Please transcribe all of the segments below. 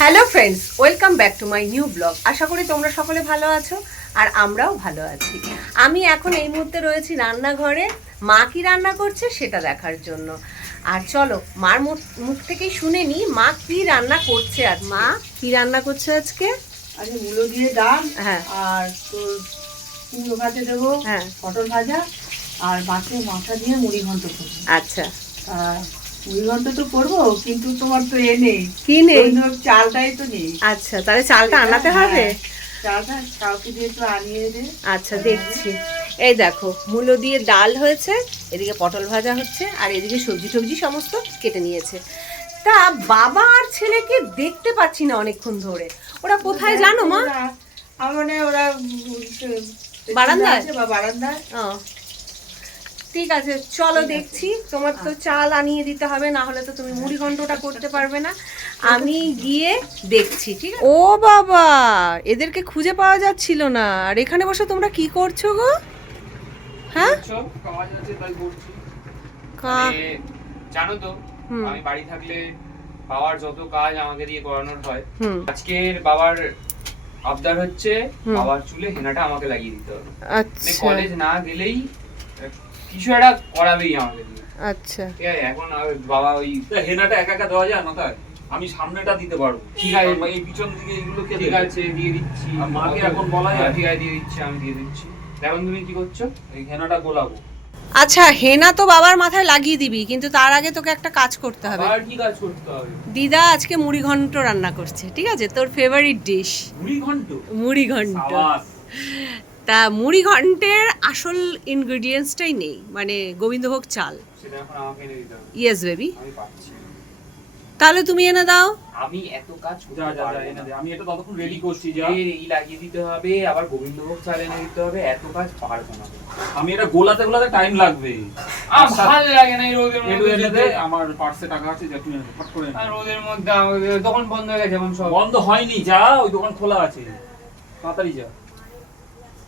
Hello friends welcome back to my new blog আশা করি তোমরা সকলে ভালো আছো আর আমরাও ভালো আছি। আমি এখন এই মুহূর্তে রয়েছি রান্নাঘরে। মা কি রান্না করছে সেটা দেখার জন্য। আর চলো মার মুখ থেকেই শুনে নি মা কি রান্না করছে আর মা কি রান্না করছে আজকে? আজকে মূলো দিয়ে ডাল হ্যাঁ। আর তোর কুমড়ো ভাজা দেবো হ্যাঁ। পটল ভাজা আর মাছের মাথা দিয়ে মুড়ি ঘন্ট করব। আচ্ছা। আর ঘন্ট তো করব কিন্তু তোমার তো এ নেই। কি নেই? চালটাই তো নেই। আচ্ছা তাহলে চালটা আনাতে হবে? হ্যাঁ, চালটা কাউকে দিয়ে একটু আনিয়ে দে। আচ্ছা দেখছি। এই দেখো মূলো দিয়ে ডাল হয়েছে এদিকে পটল ভাজা হচ্ছে আর এদিকে সবজি টবজি সমস্ত কেটে নিয়েছে। তা বাবা আর ছেলেকে দেখতে পাচ্ছি না অনেকক্ষণ ধরে। ওরা কোথায় জানো মা? আমার মানে ওরা বারান্দায়? বারান্দায়? ঠিক আছে চলো দেখছি। তোমার তো চাল আনিয়ে দিতে হবে না হলে তো তুমি মুড়ি ঘন্টটা করতে পারবে না। আমি গিয়ে দেখছি ঠিক আছে? ও বাবা এদেরকে খুঁজে পাওয়া যাচ্ছিল না। আর এখানে বসে তোমরা কি করছ গো? হ্যাঁ? কাজ আছে তাই করছি। কা- মানে, জানো তো হুম। আমি বাড়ি থাকলে বাবার যত কাজ আমাকে দিয়ে করানোর হয় হুম। আজকের বাবার আবদার হচ্ছে বাবার চুলে হেনাটা আমাকে লাগিয়ে দিতে হবে। মানে আচ্ছা কলেজ না গেলেই কিছু একটা করাবেই আমাকে আচ্ছা। ঠিক আছে এখন আর বাবা ওই হেনাটা একা একা দেওয়া যায় মাথায়? আমি সামনেটা দিতে পারব। ঠিক আছে। এই পিছন দিকে এগুলো কে ঠিক আছে দিয়ে দিচ্ছি। মাকে এখন বলা যায়? হ্যাঁ, ঠিক আছে দিয়ে দিচ্ছি আমি দিয়ে দিচ্ছি। এখন তুমি কি করছ? এই হেনাটা গোলাবো। আচ্ছা হেনা তো বাবার মাথায় লাগিয়ে দিবি কিন্তু তার আগে তোকে একটা কাজ করতে হবে। আর কি কাজ করতে হবে? দিদা আজকে মুড়ি ঘন্ট রান্না করছে ঠিক আছে? তোর ফেভারিট ডিশ মুড়ি ঘন্ট? মুড়ি ঘন্ট। তা মুড়ি ঘন্টের আসল ইনগ্রেডিয়েন্টসটাই নেই মানে গোবিন্দভোগ চাল। সেটা এখন আমাকে এনে দিতে হবে। ইয়েস বেবি আমি পাচ্ছি। না। তাহলে তুমি এনে দাও। আমি এত কাজ যা যা এনে। দে। আমি এটা ততক্ষণ রেডি করছি যা। এর এই লাগিয়ে দিতে হবে আবার গোবিন্দভোগ চাল এনে দিতে হবে এত কাজ পারব না। আমি এটা গোলাতে গোলাতে টাইম লাগবে। আমার ভালো লাগে না এই রোদের মধ্যে। এনে আমার পার্সে টাকা আছে যা নে, ফট করে আর রোদের মধ্যে দোকান বন্ধ হয়ে গেছে এখন সব। বন্ধ হয়নি যা ওই দোকান খোলা আছে। তাড়াতাড়ি যা।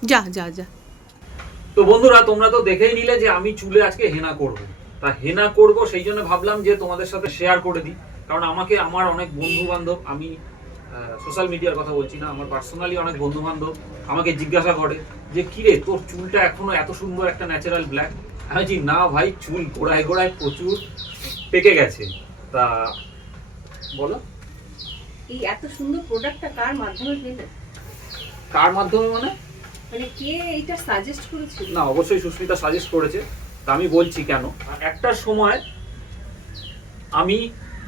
যা যা যা। তো বন্ধুরা তোমরা তো দেখেই নিলে যে আমি চুলে আজকে হেনা করব। তা হেনা করব সেই জন্য ভাবলাম যে তোমাদের সাথে শেয়ার করে দিই। কারণ আমাকে আমার অনেক বন্ধু বান্ধব আমি সোশ্যাল মিডিয়ার কথা বলছি না আমার পার্সোনালি অনেক বন্ধু বান্ধব আমাকে জিজ্ঞাসা করে যে কিরে তোর চুলটা এখনও এত সুন্দর একটা ন্যাচারাল ব্ল্যাক আমি বলছি না ভাই চুল গোড়ায় গোড়ায় প্রচুর পেকে গেছে। তা বলো। এই এত সুন্দর প্রোডাক্টটা কার মাধ্যমে পেলে? কার মাধ্যমে মানে? মানে কে এইটা সাজেস্ট করেছিল? না, অবশ্যই সুস্মিতা সাজেস্ট করেছে। তা আমি বলছি কেন? একটা সময় আমি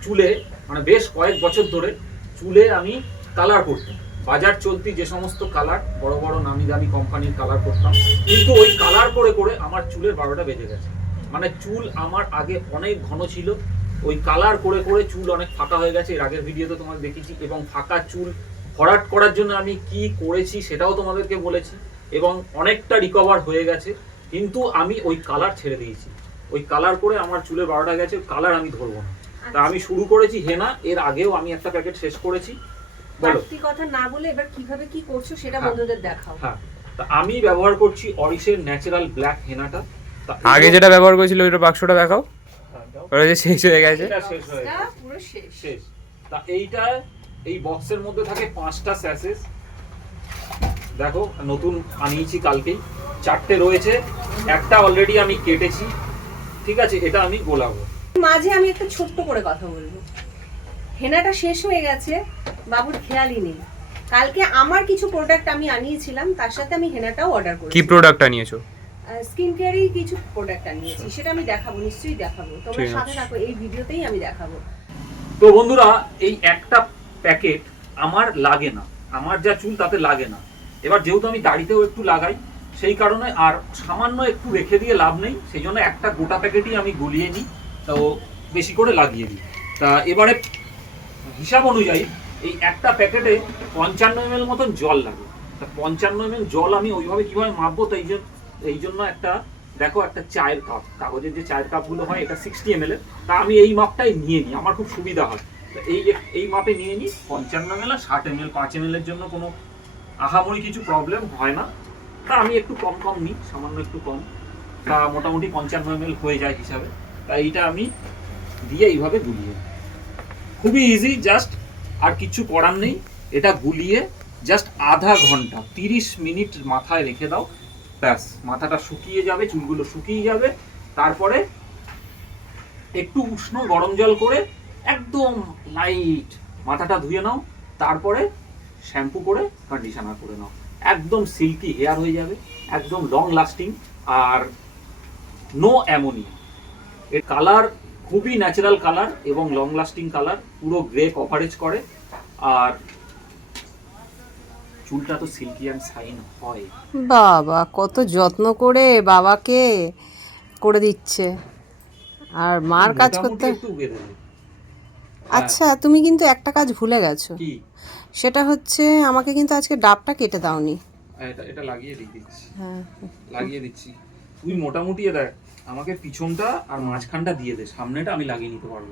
চুলে মানে বেশ কয়েক বছর ধরে চুলে আমি কালার করতাম। বাজার চলতি যে সমস্ত কালার বড় বড় নামি দামি কোম্পানির কালার করতাম। কিন্তু ওই কালার করে করে আমার চুলের বারোটা বেজে গেছে। মানে চুল আমার আগে অনেক ঘন ছিল। ওই কালার করে করে চুল অনেক ফাঁকা হয়ে গেছে। এর আগের ভিডিওতে তোমাকে দেখেছি এবং ফাঁকা চুল ভরাট করার জন্য আমি কি করেছি সেটাও তোমাদেরকে বলেছি। এবং অনেকটা রিকভার হয়ে গেছে কিন্তু আমি ওই কালার ছেড়ে দিয়েছি। ওই কালার করে আমার চুলের বারোটা গেছে কালার আমি ধরবো না। তা আমি শুরু করেছি হেনা এর আগেও আমি একটা প্যাকেট শেষ করেছি। বলো। কথা না বলে এবার কীভাবে কি করছ সেটা হ্যাঁ। বন্ধুদের দেখাও। হ্যাঁ। তা আমি ব্যবহার করছি অরিসের ন্যাচারাল ব্ল্যাক হেনাটা। তা আগে যেটা ব্যবহার করেছিল ওইটা বাক্সটা দেখাও। হ্যাঁ, ওটা যে শেষ হয়ে গেছে। শেষ হয়ে গেছে। পুরো শেষ। শেষ। তা এইটা এই বক্সের মধ্যে থাকে পাঁচটা স্যাসেস দেখো নতুন আনিয়েছি কালকেই। চারটে রয়েছে একটা অলরেডি আমি কেটেছি ঠিক আছে এটা আমি গোলাবো। মাঝে আমি একটা ছোট্ট করে কথা বলব। হেনাটা শেষ হয়ে গেছে বাবুর খেয়ালই নেই। কালকে আমার কিছু প্রোডাক্ট আমি আনিয়েছিলাম তার সাথে আমি হেনাটাও অর্ডার করেছি। কি প্রোডাক্ট আনিয়েছো? স্কিন কেয়ারই কিছু প্রোডাক্ট আনিয়েছি সেটা আমি দেখাবো নিশ্চয়ই দেখাবো। তোমরা সাথে। থাকো এই ভিডিওতেই আমি দেখাবো। তো বন্ধুরা এই একটা প্যাকেট আমার লাগে না। আমার যা চুল তাতে লাগে না। এবার যেহেতু আমি দাড়িতেও একটু লাগাই, সেই কারণে আর সামান্য একটু রেখে দিয়ে লাভ নেই, সেই জন্য একটা গোটা প্যাকেটই আমি গলিয়ে নিই, তো বেশি করে লাগিয়ে দিই। তা এবারে হিসাব অনুযায়ী এই একটা প্যাকেটে পঞ্চান্ন এম এল মতন জল লাগে। তা পঞ্চান্ন এম এল জল আমি ওইভাবে কীভাবে মাপবো তো এই জন্য এই জন্য একটা, দেখো একটা চায়ের কাপ। কাগজের যে চায়ের কাপগুলো হয়, এটা সিক্সটি এম এর। তা আমি এই মাপটাই নিয়ে নিই, আমার খুব সুবিধা হয়। এই এই মাপে নিয়ে নিই, পঞ্চান্ন এম এল আর ষাট এম এল পাঁচ এম এর জন্য কোনো আহামরি কিছু প্রবলেম হয় না। তা আমি একটু কম কম নিই, সামান্য একটু কম। তা মোটামুটি পঞ্চান্ন এম হয়ে যায় হিসাবে। তা এইটা আমি দিয়ে এইভাবে গুলিয়ে খুবই ইজি জাস্ট আর কিছু করার নেই। এটা গুলিয়ে জাস্ট আধা ঘণ্টা, তিরিশ মিনিট মাথায় রেখে দাও। ব্যাস, মাথাটা শুকিয়ে যাবে, চুলগুলো শুকিয়ে যাবে। তারপরে একটু উষ্ণ গরম জল করে একদম লাইট মাথাটা ধুয়ে নাও। তারপরে শ্যাম্পু করে কন্ডিশনার করে নাও। একদম সিল্কি হেয়ার হয়ে যাবে একদম লং লাস্টিং আর নো অ্যামোনিয়া এর কালার খুবই ন্যাচারাল কালার এবং লং লাস্টিং কালার পুরো গ্রে কভারেজ করে। আর চুলটা তো সিল্কি অ্যান্ড শাইন হয়। বাবা কত যত্ন করে বাবাকে করে দিচ্ছে। আর মার কাজ করতে উগে আচ্ছা তুমি কিন্তু একটা কাজ ভুলে গেছো। কি? সেটা হচ্ছে আমাকে কিন্তু আজকে ডাবটা কেটে দাওনি। এটা এটা লাগিয়ে দিচ্ছি। হ্যাঁ। লাগিয়ে দিচ্ছি। তুই মোটামুটি দেখ আমাকে পিছনটা আর মাঝখানটা দিয়ে দে সামনেটা আমি লাগিয়ে নিতে পারব।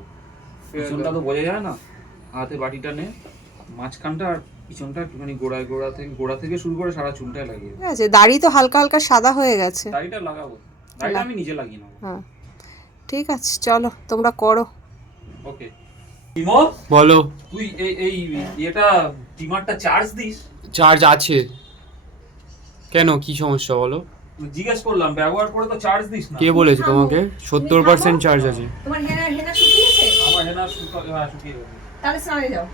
পিছনটা তো বোঝা যায় না। হাতে বাটিটা নে মাঝখানটা আর পিছনটা একটুখানি গোড়ায় গোড়া থেকে গোড়া থেকে শুরু করে সারা চুলটায় লাগিয়ে ঠিক আছে দাড়ি তো হালকা হালকা সাদা হয়ে গেছে। দাড়িটা লাগাবো। দাড়িটা আমি নিজে লাগিয়ে নেব। হ্যাঁ। ঠিক আছে চলো তোমরা করো। ওকে। ইমো? বলো। তুই এই এই এটা টিমারটা চার্জ দিস? চার্জ আছে। কেন? কি সমস্যা বলো? জিজ্ঞেস করলাম ব্যবহার করে তো চার্জ দিস না। কে বলেছে তোমাকে? সত্তর পার্সেন্ট চার্জ আছে। তোমার হেনা হেনা শুকিয়েছে আমার হেনা হ্যাঁ, শুকিয়ে যাবে। তাহলে স্নানে যাও।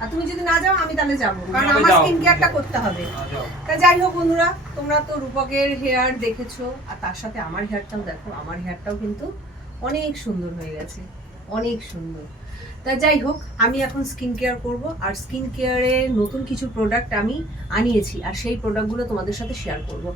আর তুমি যদি না যাও আমি তাহলে যাব। কারণ আমার স্কিন কেয়ারটা করতে হবে। তা যাই হোক বন্ধুরা তোমরা তো রূপকের হেয়ার দেখেছ আর তার সাথে আমার হেয়ারটাও দেখো। আমার হেয়ারটাও কিন্তু অনেক সুন্দর হয়ে গেছে। অনেক সুন্দর। তা যাই হোক, আমি এখন স্কিন কেয়ার করব আর স্কিন কেয়ারে নতুন কিছু প্রোডাক্ট আমি আনিয়েছি আর সেই প্রোডাক্টগুলো তোমাদের সাথে শেয়ার করব।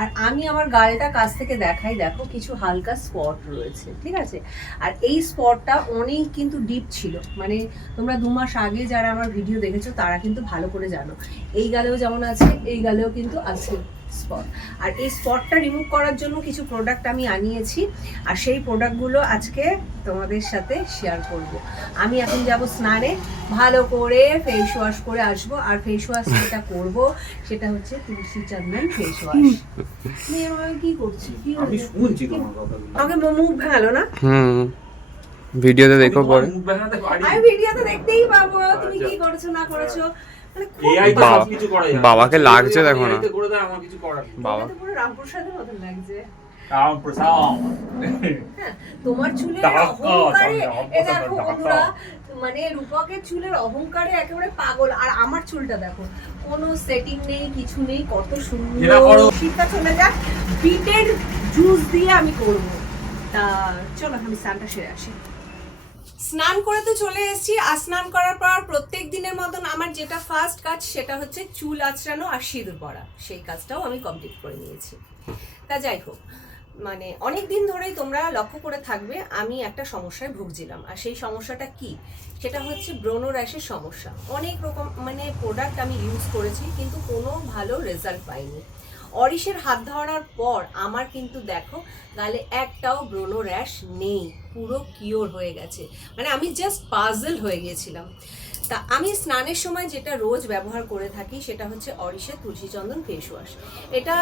আর আমি আমার গালটা কাছ থেকে দেখাই, দেখো কিছু হালকা স্পট রয়েছে, ঠিক আছে? আর এই স্পটটা অনেক কিন্তু ডিপ ছিল মানে তোমরা দু মাস আগে যারা আমার ভিডিও দেখেছ, তারা কিন্তু ভালো করে জানো। এই গালেও যেমন আছে, এই গালেও কিন্তু আছে। স্পট আর এই স্পটটা রিমুভ করার জন্য কিছু প্রোডাক্ট আমি আনিয়েছি আর সেই প্রোডাক্টগুলো আজকে তোমাদের সাথে শেয়ার করব। আমি এখন যাব স্নানে ভালো করে ফেস ওয়াশ করে আসব আর ফেস ওয়াশ যেটা করব সেটা হচ্ছে তুলসী চন্দন ফেস ওয়াশ কি করছি? কি আমি শুনছি আমাকে মুখ ভাঙালো না? হুম। ভিডিওতে দেখো পরে। আমি ভিডিওতে দেখতেই পাবো। তুমি কি আচ্ছা। করেছ না করেছ? মানে। বাবাকে লাগছে দেখো না। বাবা। রামপ্রসাদের মতন লাগছে। হ্যাঁ, তোমার চুলের অহংকারে বন্ধুরা মানে রূপকের চুলের অহংকারে একেবারে পাগল। আর আমার চুলটা দেখো কোনো সেটিং নেই কিছু নেই কত সুন্দর শীতটা চলে যাক। বিটের জুস দিয়ে আমি করব। তা চলো আমি স্নানটা সেরে আসি। স্নান করে তো চলে এসেছি। আর স্নান করার পর প্রত্যেক দিনের মতন আমার যেটা ফার্স্ট কাজ সেটা হচ্ছে চুল আঁচড়ানো আর সিঁদুর পরা। সেই কাজটাও আমি কমপ্লিট করে নিয়েছি। তা যাই হোক মানে অনেক দিন ধরেই তোমরা লক্ষ্য করে থাকবে আমি একটা সমস্যায় ভুগছিলাম। আর সেই সমস্যাটা কি? সেটা হচ্ছে ব্রণ র্যাশের সমস্যা। অনেক রকম মানে প্রোডাক্ট আমি ইউজ করেছি কিন্তু কোনো ভালো রেজাল্ট পাইনি। অরিশের হাত ধরার পর আমার কিন্তু দেখো গালে একটাও ব্রণ র্যাশ নেই, পুরো কিওর হয়ে গেছে। মানে আমি জাস্ট পাজল হয়ে গিয়েছিলাম। তা আমি স্নানের সময় যেটা রোজ ব্যবহার করে থাকি, সেটা হচ্ছে অরিশের তুলসী চন্দন ফেস ওয়াশ এটা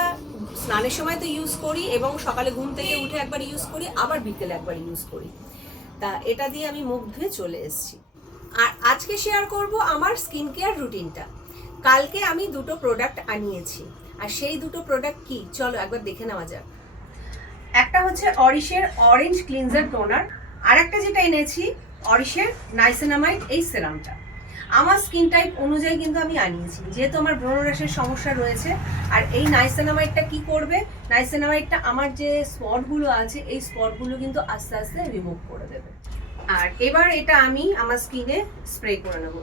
স্নানের সময় তো ইউজ করি এবং সকালে ঘুম থেকে উঠে একবার ইউজ করি, আবার বিকেলে একবার ইউজ করি। তা এটা দিয়ে আমি মুখ ধুয়ে চলে এসেছি। আর আজকে শেয়ার করব আমার স্কিন কেয়ার রুটিনটা কালকে আমি দুটো প্রোডাক্ট আনিয়েছি। আর সেই দুটো প্রোডাক্ট কি? চলো একবার দেখে নেওয়া যাক। একটা হচ্ছে অরিশের অরেঞ্জ ক্লিনজার টোনার আর একটা যেটা এনেছি অরিশের নাইসেনামাইড এই সেরামটা আমার স্কিন টাইপ অনুযায়ী কিন্তু আমি আনিয়েছি, যেহেতু আমার ব্রণরাসের সমস্যা রয়েছে, আর এই নাইসেনামাইডটা কি করবে? নাইসেনামাইডটা আমার যে স্পটগুলো আছে, এই স্পটগুলো কিন্তু আস্তে আস্তে রিমুভ করে দেবে। আর এবার এটা আমি আমার স্কিনে স্প্রে করে নেব।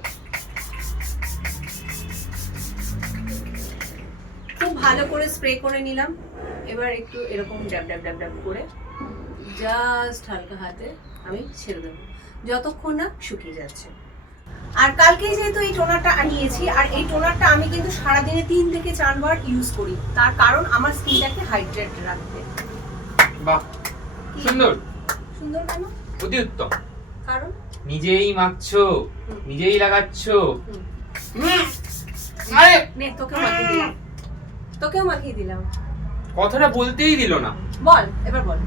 ভালো করে স্প্রে করে নিলাম। এবার একটু এরকম ড্যাব ড্যাব ড্যাব ড্যাব করে জাস্ট হালকা হাতে আমি ছেড়ে দেবো। যতক্ষণ না শুকিয়ে যাচ্ছে। আর কালকেই যেহেতু এই টোনারটা আনিয়েছি আর এই টোনারটা আমি কিন্তু সারাদিনে তিন থেকে চারবার ইউজ করি। তার কারণ আমার স্কিনটাকে হাইড্রেট রাখবে বাহ সুন্দর। সুন্দর কেন? অতি উত্তম। কারণ? নিজেই মাখছো নিজেই লাগাচ্ছো। আরে! নে তোকেও মাখিয়ে দিলাম। তোকেও মাখিয়ে দিলাম। কথাটা বলতেই দিল না। বল এবার বল।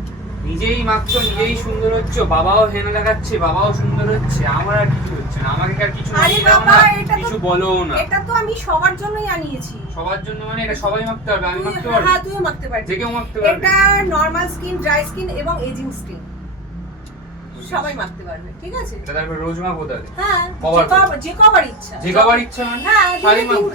নিজেই মাখছো নিজেই সুন্দর হচ্ছ বাবাও হেনা লাগাচ্ছে বাবাও সুন্দর হচ্ছে আমার আর কিছু হচ্ছে না আমাকে আর কিছু দাও না কিছু বলো না। এটা তো আমি সবার জন্যই আনিয়েছি। সবার জন্য মানে এটা সবাই মাখতে পারবে আমি মাখতে পারব? হ্যাঁ তুইও মাখতে পারবি। যে কেউ মাখতে পারবে। এটা নর্মাল স্কিন ড্রাই স্কিন এবং এজিং স্কিন সবাই মাখতে পারবে ঠিক আছে? তারপর রোজ মাখবো তাহলে? হ্যাঁ যে কবার- ইচ্ছা। যে কবার ইচ্ছা মানে? হ্যাঁ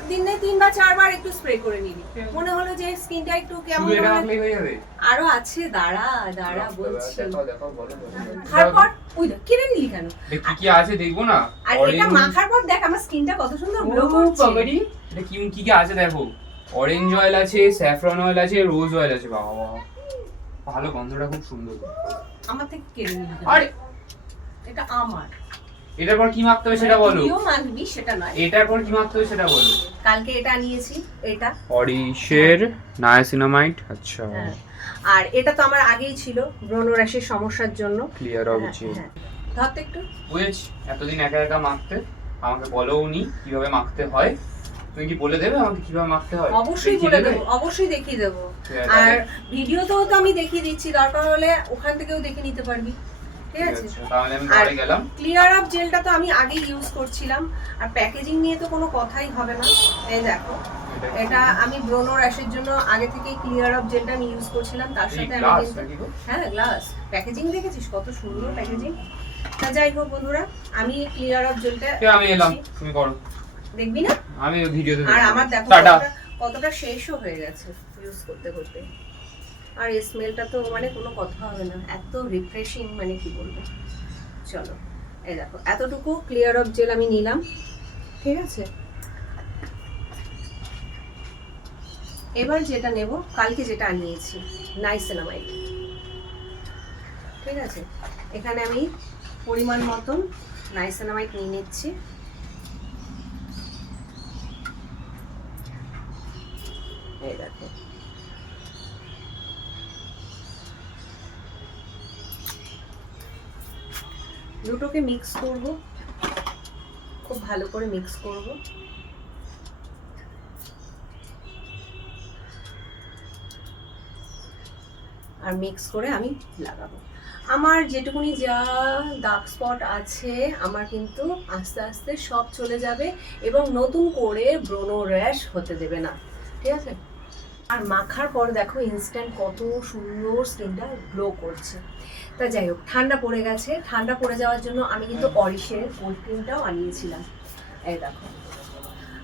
দিনে তিন- বা চারবার একটু স্প্রে করে নিবি। মনে হলো যে স্কিনটা একটু কেমন হয়ে আরও আছে দাঁড়া দাঁড়া বলছি। দেখাও দেখাও বলো বলো। মাখার পর ওই দেখ কিনে নিলি কেন? কি কি আছে দেখব না? আর এটা মাখার পর দেখ আমার স্কিনটা কত সুন্দর গ্লো করছে। বাবারি, এটা কি কি কি আছে দেখো? অরেঞ্জ অয়েল আছে স্যাফরন অয়েল আছে রোজ অয়েল আছে বাবা বাবা। ভালো গন্ধটা খুব সুন্দর। আমার থেকে কিনে নিলি আরে এটা আমার। এটার পর কি মাখতে হবে সেটা বলো। তুইও মাখবি সেটা নয়। এটার পর কি মাখতে হবে সেটা বলো। কালকে এটা নিয়েছি এটা। অরিশের নায়াসিনামাইড আচ্ছা। হ্যাঁ। আর এটা তো আমার আগেই ছিল ব্রণরাশির সমস্যার জন্য। ক্লিয়ার হ্যাঁ, অবচি হ্যাঁ। ধর তো একটু। বুঝেছি এতদিন একা একা মাখতে আমাকে বলোও নি কীভাবে মাখতে হয়। তুমি কি বলে দেবে আমাকে কীভাবে মাখতে হয়? অবশ্যই বলে দেবো? অবশ্যই দেখিয়ে দেবো। আর ভিডিওতেও তো আমি দেখিয়ে দিচ্ছি দরকার হলে ওখান থেকেও দেখে নিতে পারবি। ঠিক আছে? আর- ক্লিয়ার আপ জেলটা তো আমি আগেই ইউজ করছিলাম। আর প্যাকেজিং নিয়ে তো কোনো কথাই হবে না। এই দেখো এটা- আমি ব্রোনো র্যাশের জন্য আগে থেকে ক্লিয়ার আপ জেলটা আমি ইউজ করছিলাম। তার সাথে আমি কিন্তু হ্যাঁ গ্লাস প্যাকেজিং দেখেছিস? কত সুন্দর প্যাকেজিং তা যাই হোক বন্ধুরা আমি ক্লিয়ার আপ জেলটা আমি এলাম। তুমি করো। দেখবি না? আমি ভিডিওতে আর আমার দেখো কতটা শেষও হয়ে গেছে ইউজ করতে করতে। আর এই স্মেলটা তো মানে কোনো কথা হবে না। এত রিফ্রেশিং মানে কি বলব? চলো, এই দেখো, এতটুকু ক্লিয়ার অফ জেল আমি নিলাম, ঠিক আছে? এবার যেটা নেব, কালকে যেটা আনিয়েছি নাইসেনামাইড ঠিক আছে? এখানে আমি পরিমাণ মতন নাইসেনামাইড নিয়ে নিচ্ছি। এই দেখো দুটোকে মিক্স করব। খুব ভালো করে মিক্স করব। আর মিক্স করে আমি লাগাবো। আমার যেটুকুনি যা ডার্ক স্পট আছে, আমার কিন্তু আস্তে আস্তে সব চলে যাবে এবং নতুন করে ব্রোনো র্যাশ হতে দেবে না। ঠিক আছে? আর মাখার পর দেখো ইনস্ট্যান্ট কত সুন্দর স্কিনটা গ্লো করছে। তা যাই হোক, ঠান্ডা পড়ে গেছে। ঠান্ডা পড়ে যাওয়ার জন্য আমি কিন্তু অরিশের কোল্ড ক্রিমটাও আনিয়েছিলাম। এই দেখো।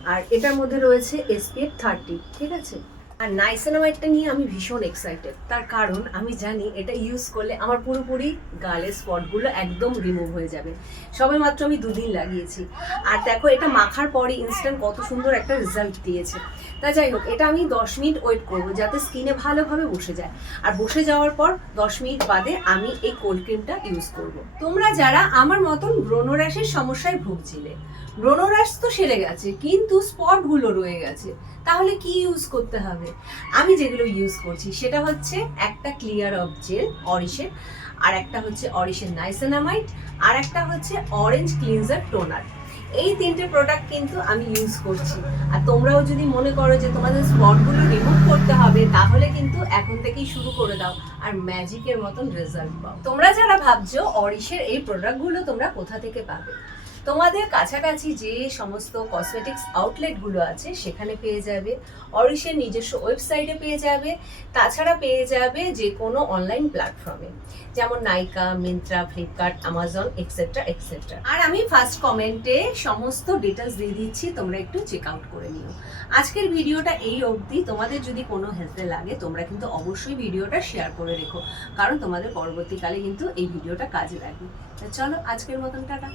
আর এটার মধ্যে রয়েছে এসপিএফ থার্টি ঠিক আছে? আর নাইসেনামাইডটা নিয়ে আমি ভীষণ এক্সাইটেড তার কারণ আমি জানি এটা ইউজ করলে আমার পুরোপুরি গালের স্পটগুলো একদম রিমুভ হয়ে যাবে। সবে মাত্র আমি দুদিন লাগিয়েছি। আর দেখো, এটা মাখার পরে ইনস্ট্যান্ট কত সুন্দর একটা রেজাল্ট দিয়েছে। তা যাই হোক, এটা আমি দশ মিনিট ওয়েট করব যাতে স্কিনে ভালোভাবে বসে যায়। আর বসে যাওয়ার পর দশ মিনিট বাদে আমি এই কোল্ড ক্রিমটা ইউজ করব। তোমরা যারা আমার মতন ব্রোনো র্যাশের সমস্যায় ভুগছিলে ব্রোনো তো সেরে গেছে, কিন্তু স্পটগুলো রয়ে গেছে। তাহলে কি ইউজ করতে হবে? আমি যেগুলো ইউজ করছি, সেটা হচ্ছে একটা ক্লিয়ার অফ জেল অরিশের আর একটা হচ্ছে অরিশের নাইসেনামাইট আর একটা হচ্ছে অরেঞ্জ ক্লিনজার টোনার এই তিনটে প্রোডাক্ট কিন্তু আমি ইউজ করছি। আর তোমরাও যদি মনে করো যে তোমাদের স্পটগুলো রিমুভ করতে হবে, তাহলে কিন্তু এখন থেকেই শুরু করে দাও, আর ম্যাজিকের মতন রেজাল্ট পাও। তোমরা যারা ভাবছ অরিশের এই প্রোডাক্টগুলো তোমরা কোথা থেকে পাবে? তোমাদের কাছাকাছি যে সমস্ত কসমেটিক্স আউটলেটগুলো আছে, সেখানে পেয়ে যাবে। অরিশের নিজস্ব ওয়েবসাইটে পেয়ে যাবে। তাছাড়া পেয়ে যাবে যে কোনো অনলাইন প্ল্যাটফর্মে যেমন Nykaa Myntra Flipkart Amazon etcetera etcetera আর আমি ফার্স্ট কমেন্টে সমস্ত ডিটেলস দিয়ে দিচ্ছি, তোমরা একটু চেক আউট করে নিও। আজকের ভিডিওটা এই অবধি। তোমাদের যদি কোনো হেল্পে লাগে, তোমরা কিন্তু অবশ্যই ভিডিওটা শেয়ার করে রেখো। কারণ তোমাদের পরবর্তীকালে কিন্তু এই ভিডিওটা কাজে লাগবে। চলো, আজকের মতন, টাটা।